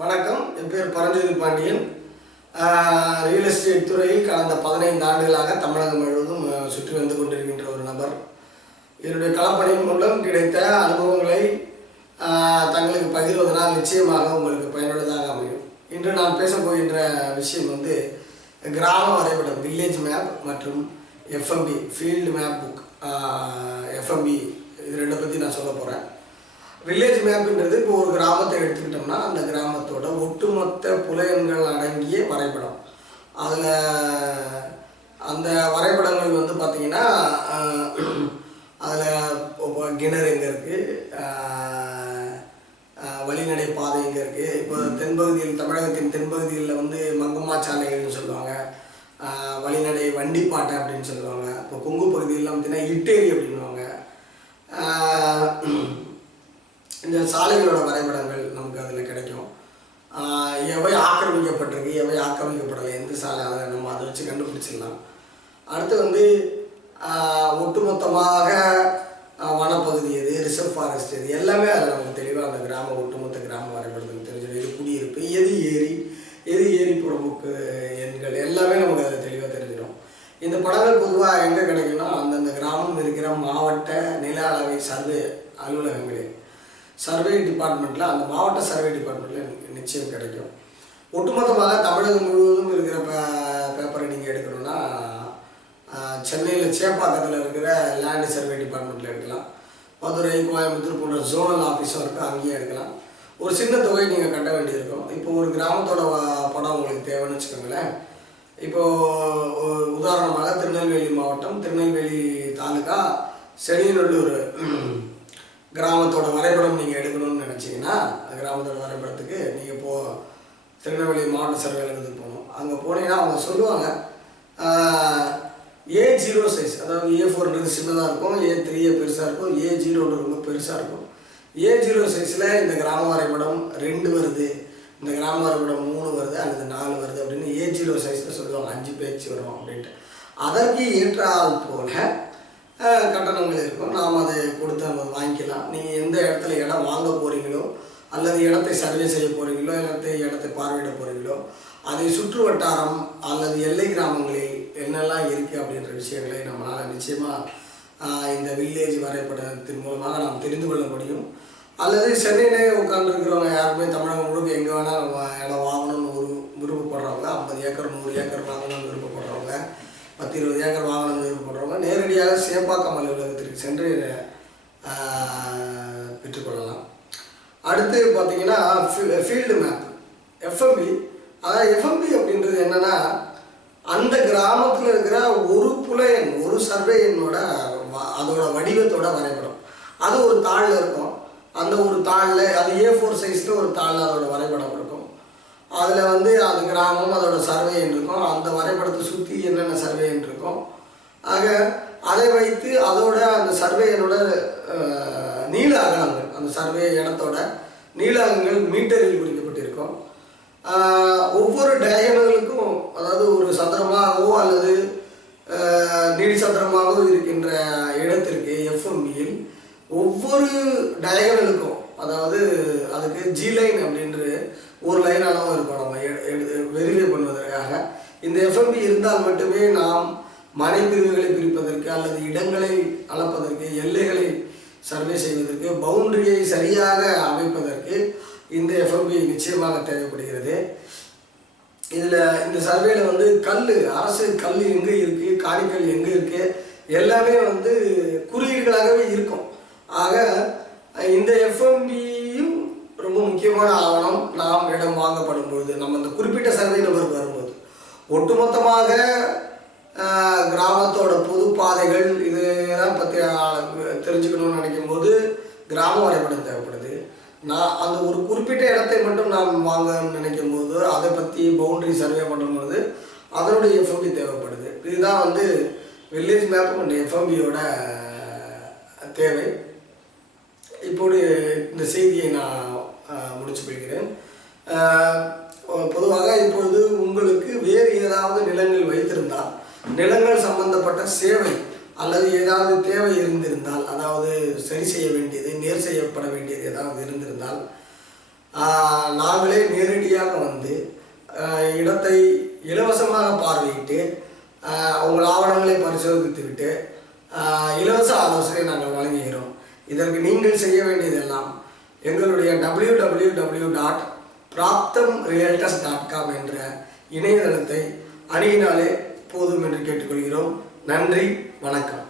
வணக்கம். என் பேர் Paranjothi Pandian. Real estate துறையில் கடந்த பதினைந்து ஆண்டுகளாக தமிழகம் முழுவதும் சுற்றி வந்து கொண்டிருக்கின்ற ஒரு நபர். என்னுடைய களப்பணி மூலம் கிடைத்த அனுபவங்களை தங்களுக்கு பகிர்வதனால் நிச்சயமாக உங்களுக்கு பயனுள்ளதாக அமையும். இன்று நான் பேசப்போகின்ற விஷயம் வந்து கிராம வரைபடம் வில்லேஜ் மேப் மற்றும் FMB field map book FMB இது ரெண்டை பற்றி நான் சொல்ல போகிறேன் வில்லேஜ் மேப்புன்றது இப்போ ஒரு கிராமத்தை எடுத்துக்கிட்டோம்னா அந்த கிராமத்தோட ஒட்டுமொத்த புலையன்கள் அடங்கிய வரைபடம். அதில் அந்த வரைபடங்கள் வந்து பார்த்திங்கன்னா அதில் கிணறு எங்கே இருக்குது வழிநடை பாதை எங்கே இருக்குது இப்போ தென்பகுதியில் தமிழகத்தின் தென்பகுதியில் வந்து மங்கம்மா சாலைகள்னு சொல்லுவாங்க. வழிநடை வண்டிப்பாட்டை அப்படின்னு சொல்லுவாங்க. இப்போ கொங்கு பகுதியில் பார்த்தீங்கன்னா இட்டேரி அப்படின்னுவாங்க. இந்த சாலைகளோட வரைபடங்கள் நமக்கு அதில் கிடைக்கும். எவை ஆக்கிரமிக்கப்பட்டிருக்கு எவை ஆக்கிரமிக்கப்படலை எந்த சாலை அதை நம்ம அதை வச்சு கண்டுபிடிச்சிடலாம். அடுத்து வந்து ஒட்டுமொத்தமாக வனப்பகுதி எது ரிசர்வ் ஃபாரஸ்ட் எது எல்லாமே அதில் நமக்கு தெளிவாக அந்த கிராம ஒட்டுமொத்த கிராம வரைபடத்துக்கு தெரிஞ்சிடும். எது குடியிருப்பு எது ஏரி எது ஏரி புறமுக்கு எண்கள் எல்லாமே நமக்கு அதில் தெளிவாக தெரிஞ்சிடும். இந்த படங்கள் பொதுவாக எங்கே கிடைக்குன்னா அந்தந்த கிராமம் இருக்கிற மாவட்ட நில அளவை சர்வே அலுவலகங்களில். சர்வே டிபார்ட்மெண்ட்டில் அந்த மாவட்ட சர்வே டிபார்ட்மெண்ட்டில் நிச்சயம் கிடைக்கும். ஒட்டுமொத்தமாக தமிழகம் முழுவதும் இருக்கிற பே பேப்பரை நீங்கள் எடுக்கணும்னா சென்னையில் சேப்பாக்கத்தில் இருக்கிற லேண்டு சர்வே டிபார்ட்மெண்ட்டில் எடுக்கலாம். மதுரை கோயம்புத்தூர் போன்ற ஜோனல் ஆஃபீஸும் இருக்குது அங்கேயே எடுக்கலாம். ஒரு சின்ன தொகை நீங்கள் கட்ட வேண்டியிருக்கும். இப்போ ஒரு கிராமத்தோட படம் உங்களுக்கு தேவைன்னு வச்சுக்கோங்களேன். இப்போது உதாரணமாக திருநெல்வேலி மாவட்டம் திருநெல்வேலி தாலுகா செடியநல்லூர் கிராமத்தோட வரைபடம் நீங்கள் எடுக்கணும்னு நினச்சிங்கன்னா கிராமத்தோட வரைபடத்துக்கு நீங்கள் இப்போ திருநெல்வேலி மாவட்ட சர்வேலகத்துக்கு போகணும். அங்கே போனீங்கன்னா அவங்க சொல்லுவாங்க ஏ ஜீரோ சைஸ் அதாவது ஏ ஃபோர்ன்றது சின்னதாக இருக்கும் ஏ த்ரீ பெருசாக இருக்கும் ஏ ஜீரோன்றது ரொம்ப பெருசாக இருக்கும். ஏ ஜீரோ சைஸில் இந்த கிராம வரைபடம் ரெண்டு வருது இந்த கிராம வரைபடம் மூணு வருது அல்லது நாலு வருது அப்படின்னு ஏ ஜீரோ சைஸில் சொல்லுவாங்க அஞ்சு பேச்சு வரும் அப்படின்ட்டு. அதற்கு ஏற்றால் போல கட்டணங்கள் இருக்கும். நாம் அதை கொடுத்து நம்ம வாங்கிக்கலாம். நீங்கள் எந்த இடத்துல இடம் வாங்க போகிறீங்களோ அல்லது இடத்தை சர்வே செய்ய போகிறீங்களோ இடத்தை இடத்தை பார்வையிட போகிறீங்களோ அதை சுற்று வட்டாரம் அல்லது எல்லை கிராமங்களில் என்னெல்லாம் இருக்குது அப்படின்ற விஷயங்களை நம்மளால் நிச்சயமாக இந்த வில்லேஜ் வரைபடத்தின் மூலமாக நாம் தெரிந்து கொள்ள முடியும். அல்லது சென்னையிலே உட்காந்துருக்கிறவங்க யாருமே தமிழகம் முழுக்க எங்கே வேணால் இடம் வாங்கணும்னு ஒரு விருப்பப்படுறவங்க ஐம்பது ஏக்கர் நூறு ஏக்கர் வாங்கணும்னு விருப்பப்படுறவங்க பத்து இருபது ஏக்கர் வாங்கணும் வழியாக சேப்பாக்கம் அலுவலகத்திற்கு சென்று பெற்றுக்கொள்ளலாம். அடுத்து பார்த்தீங்கன்னா ஃபீல்டு மேப் எஃப்எம்பி அதாவது எஃப்எம்பி அப்படின்றது என்னென்னா அந்த கிராமத்தில் இருக்கிற ஒரு புலையன் ஒரு சர்வே எண்ணோட வ- அதோட வடிவத்தோட வரைபடம். அது ஒரு தாளில் இருக்கும். அந்த ஒரு தாளில் அது ஏ ஃபோர் சைஸில் ஒரு தாளில் அதோட வரைபடம் இருக்கும். அதில் வந்து அது கிராமம் அதோட சர்வே எண் இருக்கும். அந்த வரைபடத்தை சுற்றி என்னென்ன சர்வே எண் இருக்கும். ஆக அதை வைத்து அதோட அந்த சர்வேயனோட நீள அகலங்கள் அந்த சர்வே இடத்தோட நீள அகங்கள் மீட்டரில் குறிக்கப்பட்டிருக்கும். ஒவ்வொரு டயகனலுக்கும் அதாவது ஒரு சதுரமாகவோ அல்லது ஆஹ், நீடி இருக்கின்ற இடத்திற்கு எஃப்எம்பியில் ஒவ்வொரு டயகனலுக்கும் அதாவது அதுக்கு ஜி லைன் அப்படின்ற ஒரு லைன் அளவும் இருக்கும். நம்ம வெரிஃபை பண்ணுவதற்காக இந்த எஃப்எம்பி இருந்தால் மட்டுமே நாம் மனை பிரிவுகளை பிரிப்பதற்கு அல்லது இடங்களை அளப்பதற்கு எல்லைகளை சர்வே செய்வதற்கு பவுண்டரியை சரியாக அமைப்பதற்கு இந்த எஃப்எம்பி நிச்சயமாக தேவைப்படுகிறது. இதில் இந்த சர்வேல வந்து கல் அரசு கல் எங்கே இருக்குது காணிக்கல் எங்கே இருக்குது எல்லாமே வந்து குறியீடுகளாகவே இருக்கும். ஆக இந்த எஃப்எம்பியும் ரொம்ப முக்கியமான ஆவணம் நாம் இடம் வாங்கப்படும் பொழுது நம்ம இந்த குறிப்பிட்ட சர்வே நபர் வரும்போது. ஒட்டுமொத்தமாக கிராமத்தோட பொது பாதைகள் இதெல்லாம் பற்றி தெரிஞ்சுக்கணும்னு நினைக்கும் போது கிராம வரைபடம் தேவைப்படுது. நான் அந்த ஒரு குறிப்பிட்ட இடத்தை மட்டும் நாம் வாங்கணும்னு நினைக்கும் போது அதை பற்றி பவுண்டரி சர்வே பண்ணும்போது அதனுடைய எஃப்எம்பி தேவைப்படுது. இதுதான் வந்து வில்லேஜ் மேப் அண்ட் எஃப்எம்பியோட தேவை. இப்போது இந்த செய்தியை நான் முடிச்சு கொள்கிறேன் பொதுவாக இப்பொழுது உங்களுக்கு வேறு ஏதாவது நிலங்கள் வைத்திருந்தால் நிலங்கள் சம்பந்தப்பட்ட சேவை அல்லது ஏதாவது தேவை இருந்திருந்தால் அதாவது சரி செய்ய வேண்டியது நேர் செய்யப்பட வேண்டியது ஏதாவது இருந்திருந்தால் நாங்களே நேரடியாக வந்து இடத்தை இலவசமாக பார்வையிட்டு அவங்கள உங்கள் ஆவணங்களை பரிசோதித்துவிட்டு இலவச ஆலோசனை நாங்கள் வழங்குகிறோம். இதற்கு நீங்கள் செய்ய வேண்டியதெல்லாம் எங்களுடைய W W W dot Praptham realtors dot com என்ற இணையதளத்தை அணுகினாலே போதும் என்று கேட்டுக்கொள்கிறோம். நன்றி வணக்கம்.